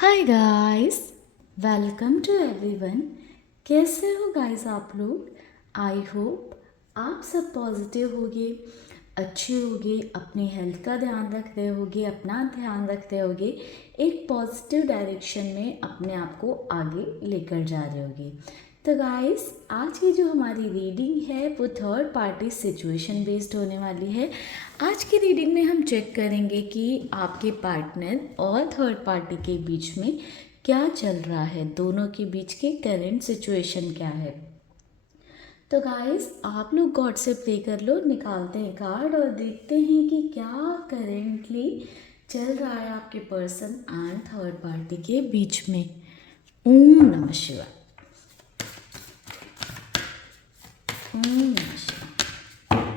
Hi guys, welcome to everyone. कैसे हो guys आप लोग? आई होप आप सब पॉजिटिव होगे, अच्छे होगे, अपनी हेल्थ का ध्यान रख रहे होगे, अपना ध्यान रख रहे होगे, एक पॉजिटिव डायरेक्शन में अपने आप को आगे लेकर जा रहे होगे। तो गाइस, आज की जो हमारी रीडिंग है वो थर्ड पार्टी सिचुएशन बेस्ड होने वाली है। आज की रीडिंग में हम चेक करेंगे कि आपके पार्टनर और थर्ड पार्टी के बीच में क्या चल रहा है, दोनों के बीच के करंट सिचुएशन क्या है। तो गाइस, आप लोग गॉड से प्रे कर लो, निकालते हैं कार्ड और देखते हैं कि क्या करेंटली चल रहा है आपके पर्सन एंड थर्ड पार्टी के बीच में। ओम नमः शिवाय।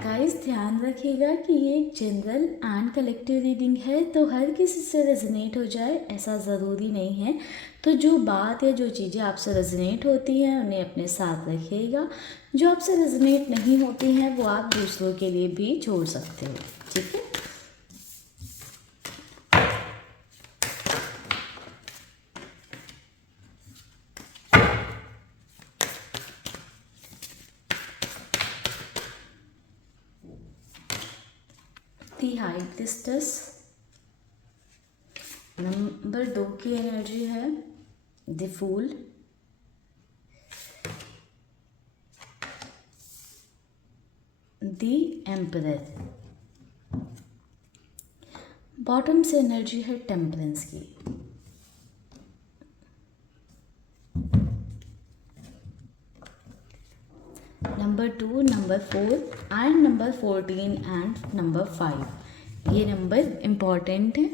गाइस, ध्यान रखिएगा कि ये एक जनरल एंड कलेक्टिव रीडिंग है, तो हर किसी से रेजोनेट हो जाए ऐसा ज़रूरी नहीं है। तो जो बात या जो चीज़ें आपसे रेजोनेट होती हैं उन्हें अपने साथ रखिएगा, जो आपसे रेजोनेट नहीं होती हैं वो आप दूसरों के लिए भी छोड़ सकते हो, ठीक है। दी हाइटिस्टस नंबर 2 की एनर्जी है the fool, the emperor. Bottom से एनर्जी है टेम्परेंस की। Number 2, number 4 and number 14 and number 5, ये नंबर इम्पॉर्टेंट है।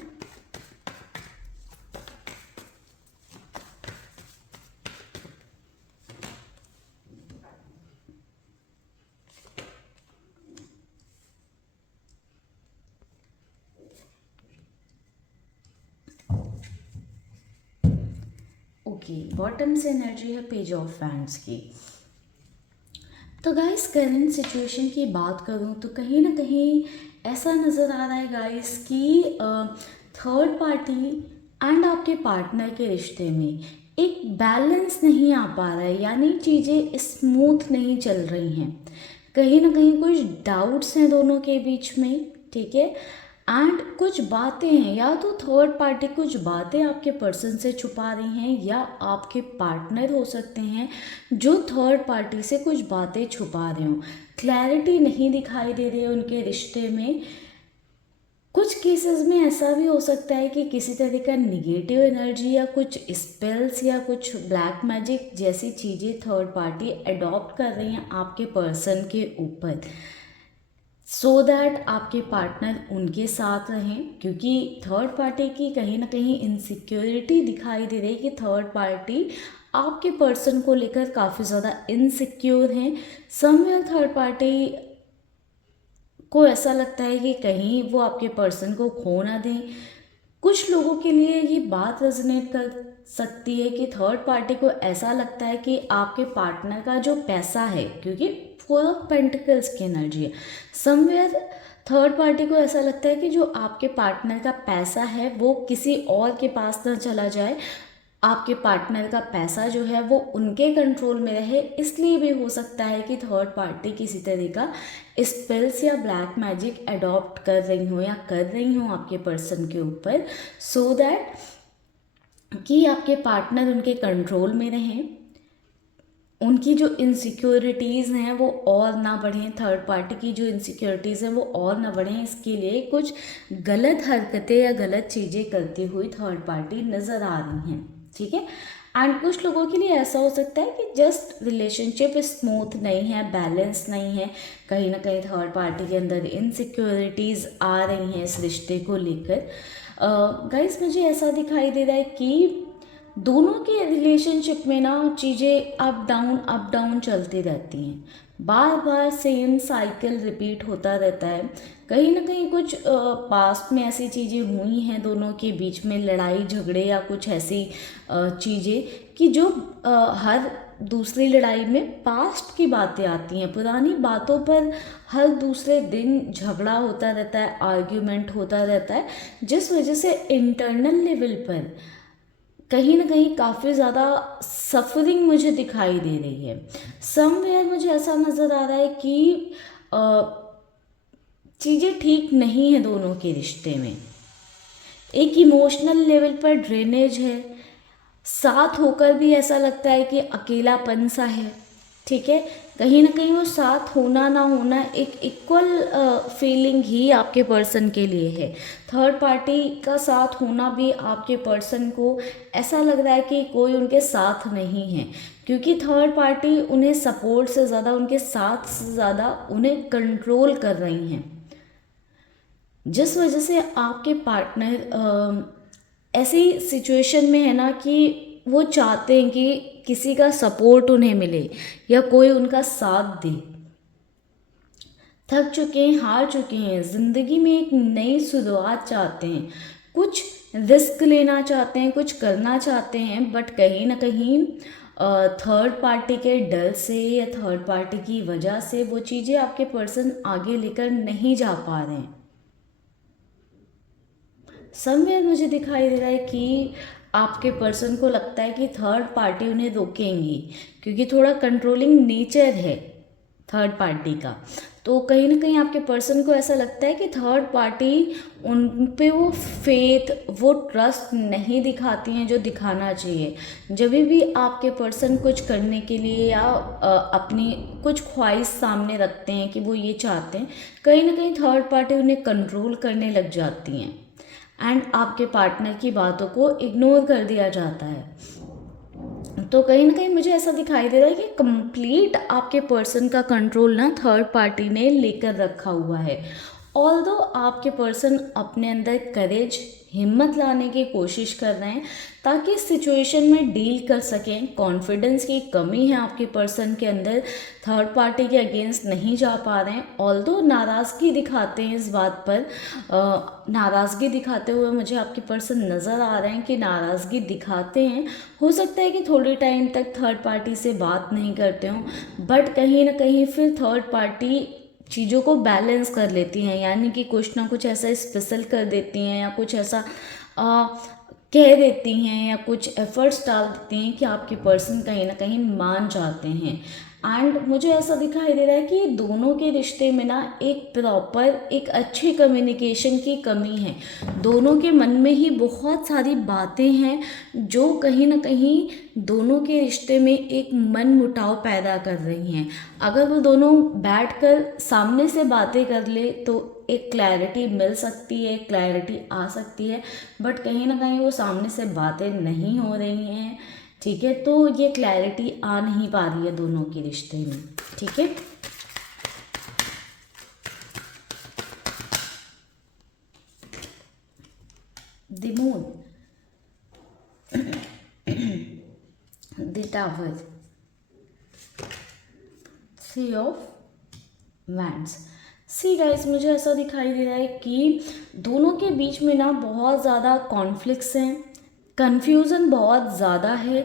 ओके, बॉटम से एनर्जी है पेज ऑफ फैंस की। तो गाइस, करंट सिचुएशन की बात करूँ तो कहीं ना कहीं ऐसा नज़र आ रहा है गाइस कि थर्ड पार्टी एंड आपके पार्टनर के रिश्ते में एक बैलेंस नहीं आ पा रहा है, यानी चीज़ें स्मूथ नहीं चल रही हैं। कहीं ना कहीं कुछ डाउट्स हैं दोनों के बीच में, ठीक है। एंड कुछ बातें हैं, या तो थर्ड पार्टी कुछ बातें आपके पर्सन से छुपा रही हैं, या आपके पार्टनर हो सकते हैं जो थर्ड पार्टी से कुछ बातें छुपा रहे हो। क्लैरिटी नहीं दिखाई दे रही है उनके रिश्ते में। कुछ केसेस में ऐसा भी हो सकता है कि किसी तरह का निगेटिव एनर्जी या कुछ स्पेल्स या कुछ ब्लैक मैजिक जैसी चीज़ें थर्ड पार्टी अडॉप्ट कर रही हैं आपके पर्सन के ऊपर, सो दैट आपके पार्टनर उनके साथ रहें। क्योंकि थर्ड पार्टी की कहीं ना कहीं इनसिक्योरिटी दिखाई दे रही है कि थर्ड पार्टी आपके पर्सन को लेकर काफ़ी ज़्यादा इनसिक्योर हैं। समवेयर थर्ड पार्टी को ऐसा लगता है कि कहीं वो आपके पर्सन को खो ना दें। कुछ लोगों के लिए ये बात रेजोनेट कर सकती है कि थर्ड पार्टी को ऐसा लगता है कि आपके पार्टनर का जो पैसा है, क्योंकि 4 ऑफ पेंटिकल्स की एनर्जी है, समवेयर थर्ड पार्टी को ऐसा लगता है कि जो आपके पार्टनर का पैसा है वो किसी और के पास ना चला जाए, आपके पार्टनर का पैसा जो है वो उनके कंट्रोल में रहे। इसलिए भी हो सकता है कि थर्ड पार्टी किसी तरह का स्पेल्स या ब्लैक मैजिक अडॉप्ट कर रही हो या कर रही हो आपके पर्सन के ऊपर, सो दैट कि आपके पार्टनर उनके कंट्रोल में रहें, उनकी जो इनसिक्योरिटीज़ हैं वो और ना बढ़ें, थर्ड पार्टी की जो इनसिक्योरिटीज़ हैं वो और ना बढ़ें। इसके लिए कुछ गलत हरकतें या गलत चीज़ें करती हुई थर्ड पार्टी नज़र आ रही हैं, ठीक है। एंड कुछ लोगों के लिए ऐसा हो सकता है कि जस्ट रिलेशनशिप स्मूथ नहीं है, बैलेंस नहीं है, कहीं ना कहीं थर्ड पार्टी के अंदर इनसिक्योरिटीज़ आ रही हैं इस रिश्ते को लेकर। गाइस, मुझे ऐसा दिखाई दे रहा है कि दोनों के रिलेशनशिप में ना चीज़ें अप डाउन चलती रहती हैं, बार बार सेम साइकिल रिपीट होता रहता है। कहीं ना कहीं कुछ पास्ट में ऐसी चीज़ें हुई हैं दोनों के बीच में, लड़ाई झगड़े या कुछ ऐसी चीज़ें कि जो हर दूसरी लड़ाई में पास्ट की बातें आती हैं, पुरानी बातों पर हर दूसरे दिन झगड़ा होता रहता है, आर्ग्यूमेंट होता रहता है, जिस वजह से इंटरनल लेवल पर कहीं ना कहीं काफ़ी ज़्यादा सफरिंग मुझे दिखाई दे रही है। समवेयर मुझे ऐसा नज़र आ रहा है कि चीज़ें ठीक नहीं है दोनों के रिश्ते में। एक इमोशनल लेवल पर ड्रेनेज है, साथ होकर भी ऐसा लगता है कि अकेलापन सा है। ठीक है, कहीं ना कहीं वो साथ होना ना होना एक इक्वल फीलिंग ही आपके पर्सन के लिए है। थर्ड पार्टी का साथ होना भी आपके पर्सन को ऐसा लग रहा है कि कोई उनके साथ नहीं है, क्योंकि थर्ड पार्टी उन्हें सपोर्ट से ज़्यादा, उनके साथ से ज़्यादा उन्हें कंट्रोल कर रही हैं, जिस वजह से आपके पार्टनर ऐसी सिचुएशन में है ना कि वो चाहते हैं कि किसी का सपोर्ट उन्हें मिले या कोई उनका साथ दे। थक चुके हैं, हार चुके हैं, ज़िंदगी में एक नई शुरुआत चाहते हैं, कुछ रिस्क लेना चाहते हैं, कुछ करना चाहते हैं, बट कहीं ना कहीं थर्ड पार्टी के डर से या थर्ड पार्टी की वजह से वो चीज़ें आपके पर्सन आगे लेकर नहीं जा पा रहे हैं। समवेयर मुझे दिखाई दे रहा है कि आपके पर्सन को लगता है कि थर्ड पार्टी उन्हें रोकेंगी, क्योंकि थोड़ा कंट्रोलिंग नेचर है थर्ड पार्टी का। तो कहीं ना कहीं आपके पर्सन को ऐसा लगता है कि थर्ड पार्टी उन पे वो फेथ, वो ट्रस्ट नहीं दिखाती हैं जो दिखाना चाहिए। जब भी आपके पर्सन कुछ करने के लिए या अपनी कुछ ख्वाहिश सामने रखते हैं कि वो ये चाहते हैं, कहीं ना कहीं थर्ड पार्टी उन्हें कंट्रोल करने लग जाती हैं एंड आपके पार्टनर की बातों को इग्नोर कर दिया जाता है। तो कहीं ना कहीं मुझे ऐसा दिखाई दे रहा है कि कंप्लीट आपके पर्सन का कंट्रोल ना थर्ड पार्टी ने लेकर रखा हुआ है। ऑल्दो आपके पर्सन अपने अंदर करेज, हिम्मत लाने की कोशिश कर रहे हैं ताकि इस सिचुएशन में डील कर सकें। कॉन्फिडेंस की कमी है आपके पर्सन के अंदर, थर्ड पार्टी के अगेंस्ट नहीं जा पा रहे हैं। ऑल्दो नाराज़गी दिखाते हैं इस बात पर, नाराज़गी दिखाते हुए मुझे आपके पर्सन नज़र आ रहे हैं कि नाराज़गी दिखाते हैं। हो सकता है कि थोड़े टाइम तक थर्ड पार्टी से बात नहीं करते हों, बट कहीं ना कहीं फिर थर्ड पार्टी चीज़ों को बैलेंस कर लेती हैं, यानी कि कुछ ना कुछ ऐसा स्पेशल कर देती हैं या कुछ ऐसा कह देती हैं या कुछ एफर्ट्स डाल देती हैं कि आपके पर्सन कहीं ना कहीं मान जाते हैं। एंड मुझे ऐसा दिखाई दे रहा है कि दोनों के रिश्ते में ना एक प्रॉपर, एक अच्छी कम्युनिकेशन की कमी है। दोनों के मन में ही बहुत सारी बातें हैं जो कहीं ना कहीं दोनों के रिश्ते में एक मन मुटाव पैदा कर रही हैं। अगर वो दोनों बैठकर सामने से बातें कर ले तो एक क्लैरिटी मिल सकती है, क्लैरिटी आ सकती है, बट कहीं ना कहीं वो सामने से बातें नहीं हो रही हैं। ठीक है, तो ये क्लैरिटी आ नहीं पा रही है दोनों के रिश्ते में। ठीक है, the moon, the tower, three of wands. See guys, मुझे ऐसा दिखाई दे रहा है कि दोनों के बीच में ना बहुत ज़्यादा कॉन्फ्लिक्ट्स हैं, कन्फ्यूज़न बहुत ज़्यादा है।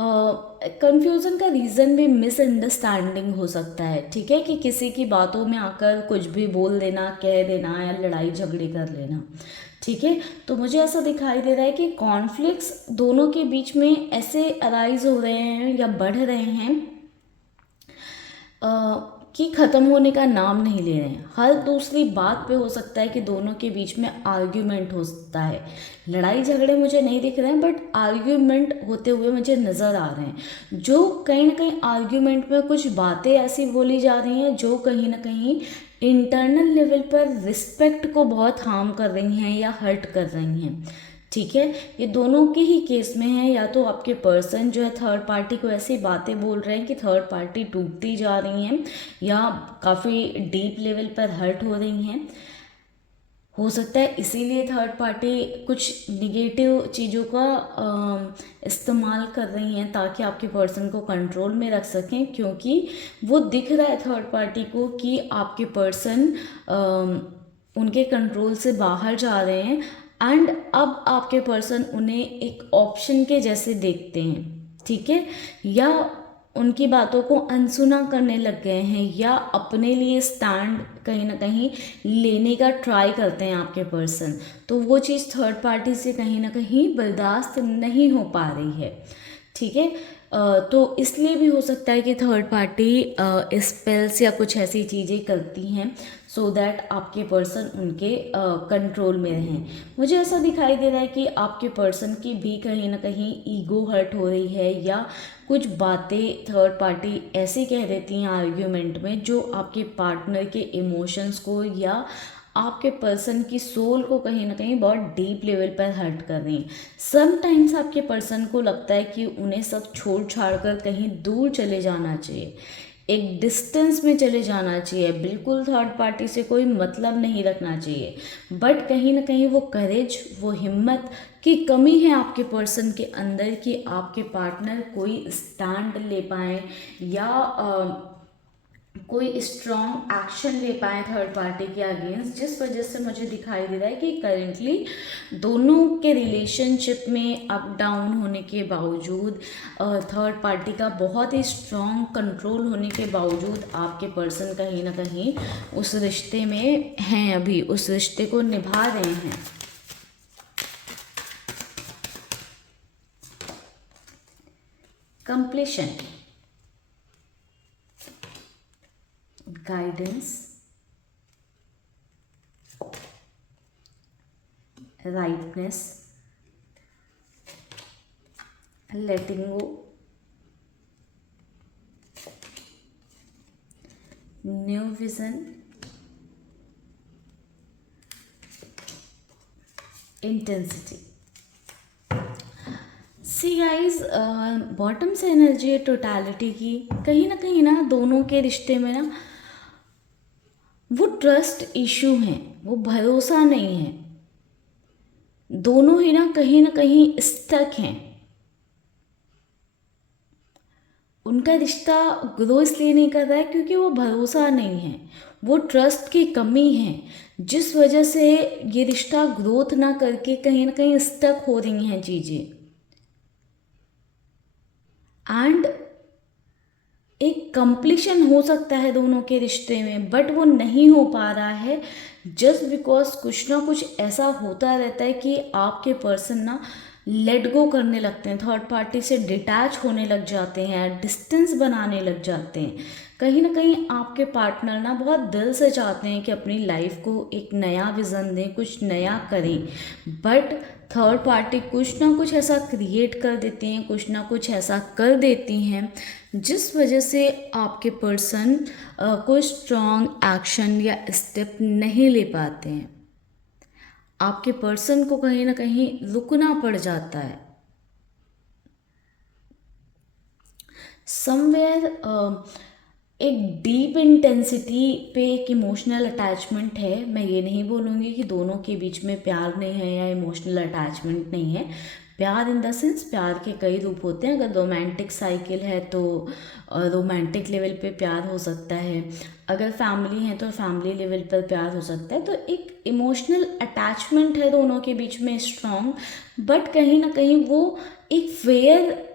कन्फ्यूज़न का रीज़न भी मिसअंडरस्टैंडिंग हो सकता है। ठीक है, कि किसी की बातों में आकर कुछ भी बोल देना, कह देना या लड़ाई झगड़े कर लेना। ठीक है, तो मुझे ऐसा दिखाई दे रहा है कि कॉन्फ्लिक्ट्स दोनों के बीच में ऐसे अराइज हो रहे हैं या बढ़ रहे हैं कि ख़त्म होने का नाम नहीं ले रहे हैं। हर दूसरी बात पे हो सकता है कि दोनों के बीच में आर्ग्यूमेंट हो सकता है। लड़ाई झगड़े मुझे नहीं दिख रहे हैं, बट आर्ग्यूमेंट होते हुए मुझे नज़र आ रहे हैं, जो कहीं ना कहीं आर्ग्यूमेंट में कुछ बातें ऐसी बोली जा रही हैं जो कहीं ना कहीं इंटरनल लेवल पर रिस्पेक्ट को बहुत हार्म कर रही हैं या हर्ट कर रही हैं। ठीक है, ये दोनों के ही केस में है। या तो आपके पर्सन जो है थर्ड पार्टी को ऐसी बातें बोल रहे हैं कि थर्ड पार्टी टूटती जा रही हैं या काफ़ी डीप लेवल पर हर्ट हो रही हैं। हो सकता है इसीलिए थर्ड पार्टी कुछ निगेटिव चीज़ों का इस्तेमाल कर रही हैं ताकि आपके पर्सन को कंट्रोल में रख सकें, क्योंकि वो दिख रहा है थर्ड पार्टी को कि आपके पर्सन उनके कंट्रोल से बाहर जा रहे हैं एंड अब आपके पर्सन उन्हें एक ऑप्शन के जैसे देखते हैं। ठीक है, या उनकी बातों को अनसुना करने लग गए हैं या अपने लिए स्टैंड कहीं ना कहीं लेने का ट्राई करते हैं आपके पर्सन, तो वो चीज़ थर्ड पार्टी से कहीं ना कहीं बर्दाश्त नहीं हो पा रही है। ठीक है, तो इसलिए भी हो सकता है कि थर्ड पार्टी स्पेल्स या कुछ ऐसी चीज़ें करती हैं सो दैट आपके पर्सन उनके कंट्रोल में रहें। मुझे ऐसा दिखाई दे रहा है कि आपके पर्सन की भी कहीं ना कहीं ईगो हर्ट हो रही है या कुछ बातें थर्ड पार्टी ऐसी कह देती हैं आर्ग्यूमेंट में जो आपके पार्टनर के इमोशंस को या आपके पर्सन की सोल को कहीं ना कहीं बहुत डीप लेवल पर हर्ट कर रही हैं। समटाइम्स आपके पर्सन को लगता है कि उन्हें सब छोड़ छाड़ कर कहीं दूर चले जाना चाहिए, एक डिस्टेंस में चले जाना चाहिए, बिल्कुल थर्ड पार्टी से कोई मतलब नहीं रखना चाहिए। बट कहीं ना कहीं वो करेज, वो हिम्मत की कमी है आपके पर्सन के अंदर कि आपके पार्टनर कोई स्टैंड ले पाए या कोई स्ट्रॉन्ग एक्शन ले पाए थर्ड पार्टी के अगेंस्ट, जिस वजह से मुझे दिखाई दे रहा है कि करेंटली दोनों के रिलेशनशिप में अप डाउन होने के बावजूद, थर्ड पार्टी का बहुत ही स्ट्रॉन्ग कंट्रोल होने के बावजूद आपके पर्सन कहीं ना कहीं उस रिश्ते में हैं, अभी उस रिश्ते को निभा रहे हैं। Completion, guidance, rightness, letting go, new vision, intensity. See guys, bottom से एनर्जी है टोटलिटी की, कहीं ना दोनों के रिश्ते में ना वो ट्रस्ट इशू है, वो भरोसा नहीं है, दोनों ही ना कहीं स्टक हैं। उनका रिश्ता ग्रो इसलिए नहीं कर रहा है क्योंकि वो भरोसा नहीं है, वो ट्रस्ट की कमी है, जिस वजह से ये रिश्ता ग्रोथ ना करके कहीं ना कहीं स्टक हो रही हैं चीज़ें। एंड एक कंप्लीशन हो सकता है दोनों के रिश्ते में, बट वो नहीं हो पा रहा है जस्ट बिकॉज कुछ ना कुछ ऐसा होता रहता है कि आपके पर्सन ना लेट गो करने लगते हैं, थर्ड पार्टी से डिटैच होने लग जाते हैं, डिस्टेंस बनाने लग जाते हैं। कहीं ना कहीं आपके पार्टनर ना बहुत दिल से चाहते हैं कि अपनी लाइफ को एक नया विज़न दें, कुछ नया करें, बट थर्ड पार्टी कुछ ना कुछ ऐसा क्रिएट कर देती हैं, कुछ ना कुछ ऐसा कर देती हैं जिस वजह से आपके पर्सन कोई स्ट्रॉन्ग एक्शन या स्टेप नहीं ले पाते हैं। आपके पर्सन को कहीं ना कहीं रुकना पड़ जाता है। समवेयर एक डीप इंटेंसिटी पे एक इमोशनल अटैचमेंट है। मैं ये नहीं बोलूँगी कि दोनों के बीच में प्यार नहीं है या इमोशनल अटैचमेंट नहीं है। प्यार इन द सेंस, प्यार के कई रूप होते हैं। अगर रोमांटिक साइकिल है तो रोमांटिक लेवल पे प्यार हो सकता है, अगर फैमिली है तो फैमिली लेवल पर प्यार हो सकता है। तो एक इमोशनल अटैचमेंट है दोनों के बीच में स्ट्रॉन्ग, बट कहीं ना कहीं वो एक फेयर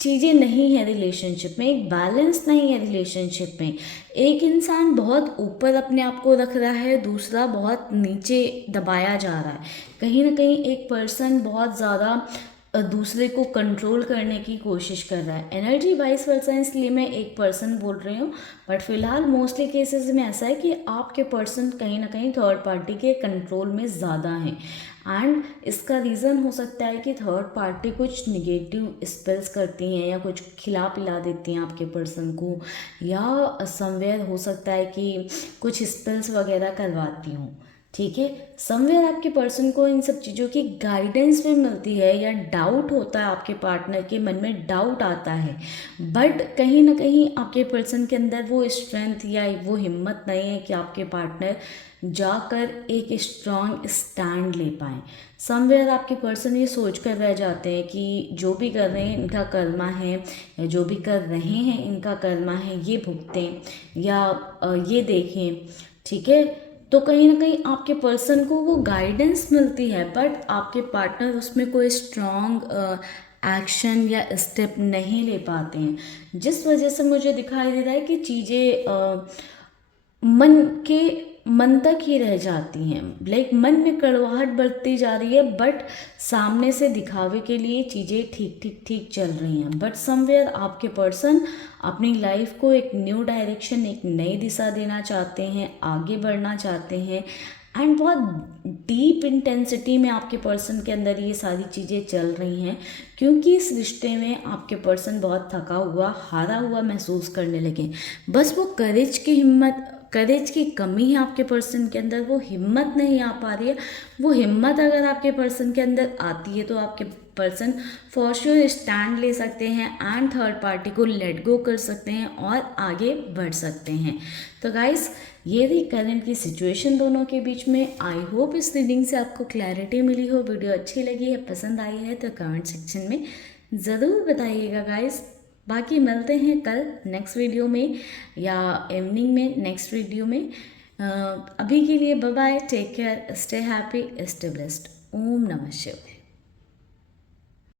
चीज़ें नहीं है रिलेशनशिप में, एक बैलेंस नहीं है रिलेशनशिप में। एक इंसान बहुत ऊपर अपने आप को रख रहा है, दूसरा बहुत नीचे दबाया जा रहा है। कहीं ना कहीं एक पर्सन बहुत ज़्यादा दूसरे को कंट्रोल करने की कोशिश कर रहा है। एनर्जी वाइस वर्सा, इसलिए मैं एक पर्सन बोल रही हूँ, बट फिलहाल मोस्टली केसेस में ऐसा है कि आपके पर्सन कहीं ना कहीं थर्ड पार्टी के कंट्रोल में ज़्यादा हैं। एंड इसका रीज़न हो सकता है कि थर्ड पार्टी कुछ निगेटिव स्पेल्स करती हैं या कुछ खिला पिला देती हैं आपके पर्सन को, या समवेयर हो सकता है कि कुछ स्पेल्स वगैरह करवाती हूँ। ठीक है, समवेयर आपके पर्सन को इन सब चीज़ों की गाइडेंस भी मिलती है या डाउट होता है, आपके पार्टनर के मन में डाउट आता है, बट कहीं ना कहीं आपके पर्सन के अंदर वो स्ट्रेंथ या वो हिम्मत नहीं है कि आपके पार्टनर जाकर एक स्ट्रॉन्ग स्टैंड ले पाएँ। समवेयर आपके पर्सन ये सोच कर रह जाते हैं कि जो भी कर रहे हैं इनका कर्मा है, या जो भी कर रहे हैं इनका कर्मा है, ये भुगतें या ये देखें। ठीक है, तो कहीं ना कहीं आपके पर्सन को वो गाइडेंस मिलती है, बट आपके पार्टनर उसमें कोई स्ट्रॉन्ग एक्शन या स्टेप नहीं ले पाते हैं, जिस वजह से मुझे दिखाई दे रहा है कि चीज़ें मन तक ही रह जाती हैं। लाइक मन में कड़वाहट बढ़ती जा रही है, बट सामने से दिखावे के लिए चीज़ें ठीक चल रही हैं, बट समवेयर आपके पर्सन अपनी लाइफ को एक न्यू डायरेक्शन, एक नई दिशा देना चाहते हैं, आगे बढ़ना चाहते हैं। एंड बहुत डीप इंटेंसिटी में आपके पर्सन के अंदर ये सारी चीज़ें चल रही हैं, क्योंकि इस रिश्ते में आपके पर्सन बहुत थका हुआ, हारा हुआ महसूस करने लगे। बस वो करेज की कमी है आपके पर्सन के अंदर, वो हिम्मत नहीं आ पा रही है। वो हिम्मत अगर आपके पर्सन के अंदर आती है तो आपके पर्सन फॉर श्योर स्टैंड ले सकते हैं एंड थर्ड पार्टी को लेट गो कर सकते हैं और आगे बढ़ सकते हैं। तो गाइस, ये रही करंट की सिचुएशन दोनों के बीच में। आई होप इस रीडिंग से आपको क्लैरिटी मिली हो। वीडियो अच्छी लगी है, पसंद आई है तो कमेंट सेक्शन में ज़रूर बताइएगा गाइस। बाकी मिलते हैं कल नेक्स्ट वीडियो में या इवनिंग में नेक्स्ट वीडियो में। अभी के लिए bye bye, take care, stay happy, stay blessed. ओम नमः शिवाय।